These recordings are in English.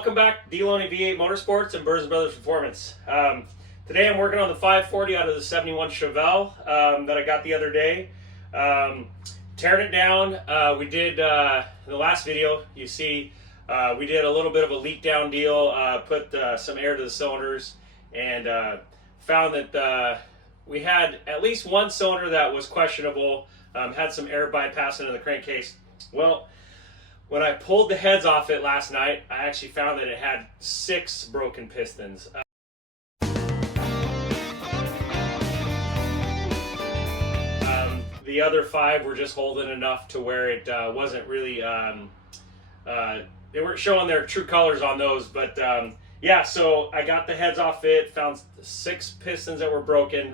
welcome back to Deloney V8 Motorsports and Burns Brothers Performance. Today I'm working on the 540 out of the 71 Chevelle that I got the other day. Tearing it down. We did, in the last video, you see, we did a little bit of a leak down deal, put some air to the cylinders, and found that we had at least one cylinder that was questionable, had some air bypassing in the crankcase. Well, when I pulled the heads off it last night, I actually found that it had 6 broken pistons. The other 5 were just holding enough to where it wasn't really, they weren't showing their true colors on those, but yeah, so I got the heads off it, found 6 pistons that were broken,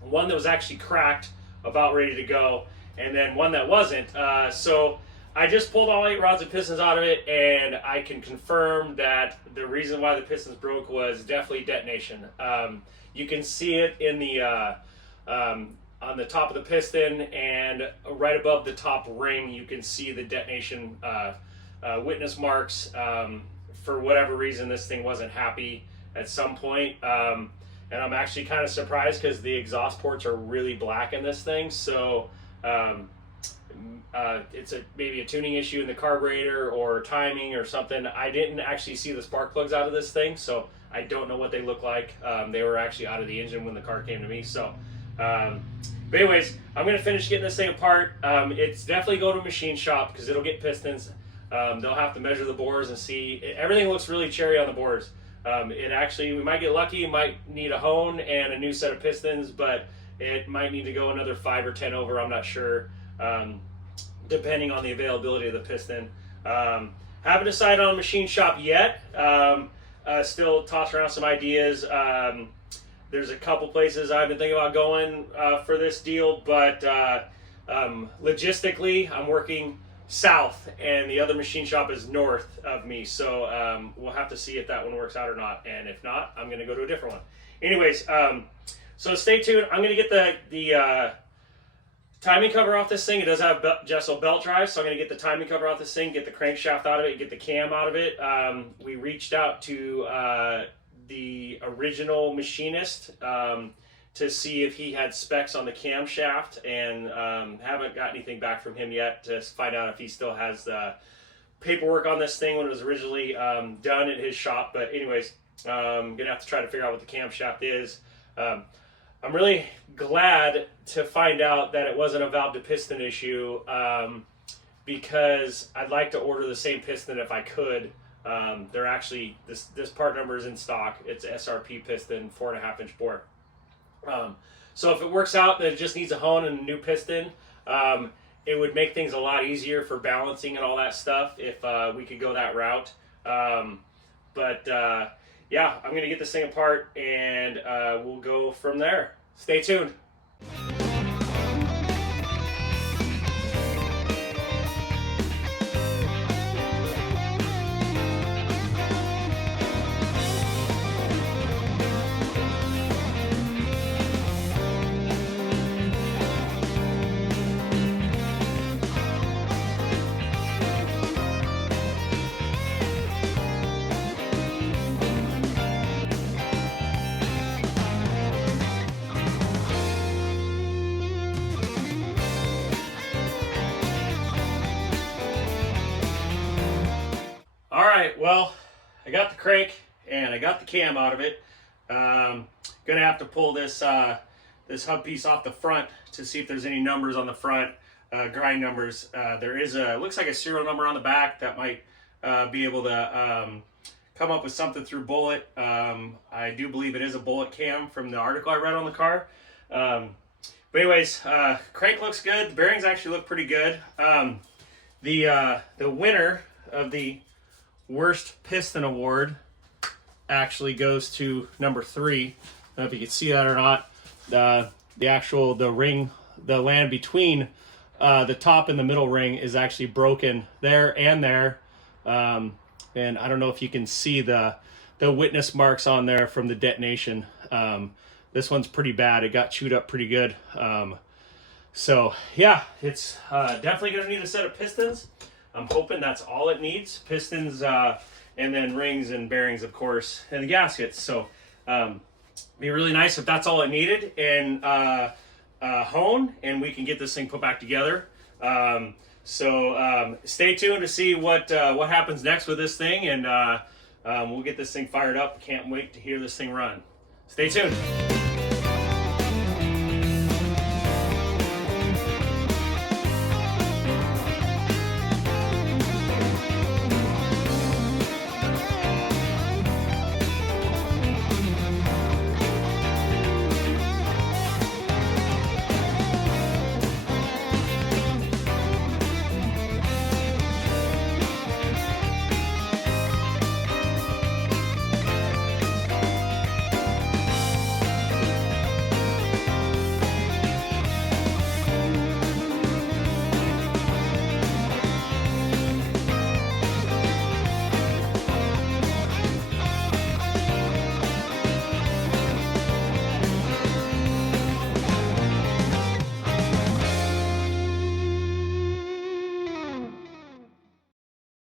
one that was actually cracked, about ready to go, and then one that wasn't. So I just pulled all 8 rods and pistons out of it, and I can confirm that the reason why the pistons broke was definitely detonation. You can see it in the on the top of the piston, and right above the top ring you can see the detonation witness marks. For whatever reason, this thing wasn't happy at some point, and I'm actually kind of surprised because the exhaust ports are really black in this thing. So it's maybe a tuning issue in the carburetor or timing or something. I didn't actually see the spark plugs out of this thing, so I don't know what they look like. They were actually out of the engine when the car came to me. So but anyways, I'm going to finish getting this thing apart. It's definitely going to a machine shop because it'll get pistons. They'll have to measure the bores and see. Everything looks really cherry on the bores. It actually, we might get lucky, might need a hone and a new set of pistons, but it might need to go another 5 or 10 over, I'm not sure, depending on the availability of the piston. Haven't decided on a machine shop yet. Still tossing around some ideas. There's a couple places I've been thinking about going for this deal, but logistically, I'm working south, and the other machine shop is north of me, so we'll have to see if that one works out or not, and if not, I'm going to go to a different one. Anyways, so stay tuned. I'm going to get the timing cover off this thing. It does have Gesso belt drive, so I'm going to get the timing cover off this thing, get the crankshaft out of it, get the cam out of it. We reached out to the original machinist to see if he had specs on the camshaft, and haven't got anything back from him yet to find out if he still has the paperwork on this thing when it was originally done at his shop. But anyways, I'm gonna have to try to figure out what the camshaft is. I'm really glad to find out that it wasn't a valve to piston issue, because I'd like to order the same piston if I could. They're actually, this part number is in stock. It's SRP piston, 4.5-inch bore. So if it works out that it just needs a hone and a new piston, it would make things a lot easier for balancing and all that stuff if we could go that route. Yeah, I'm going to get this thing apart, and we'll go from there. Stay tuned. Alright, well, I got the crank and I got the cam out of it. Gonna have to pull this this hub piece off the front to see if there's any numbers on the front, grind numbers. There is looks like a serial number on the back that might be able to come up with something through Bullet. I do believe it is a Bullet cam from the article I read on the car. But anyways, crank looks good. The bearings actually look pretty good. The winner of the worst piston award actually goes to number 3. I don't know if you can see that or not. The ring, the land between the top and the middle ring is actually broken there and there. And I don't know if you can see the witness marks on there from the detonation. This one's pretty bad. It got chewed up pretty good. So yeah, it's definitely gonna need a set of pistons. I'm hoping that's all it needs. Pistons and then rings and bearings, of course, and the gaskets. So be really nice if that's all it needed, and hone, and we can get this thing put back together. So stay tuned to see what happens next with this thing, and we'll get this thing fired up. Can't wait to hear this thing run. Stay tuned.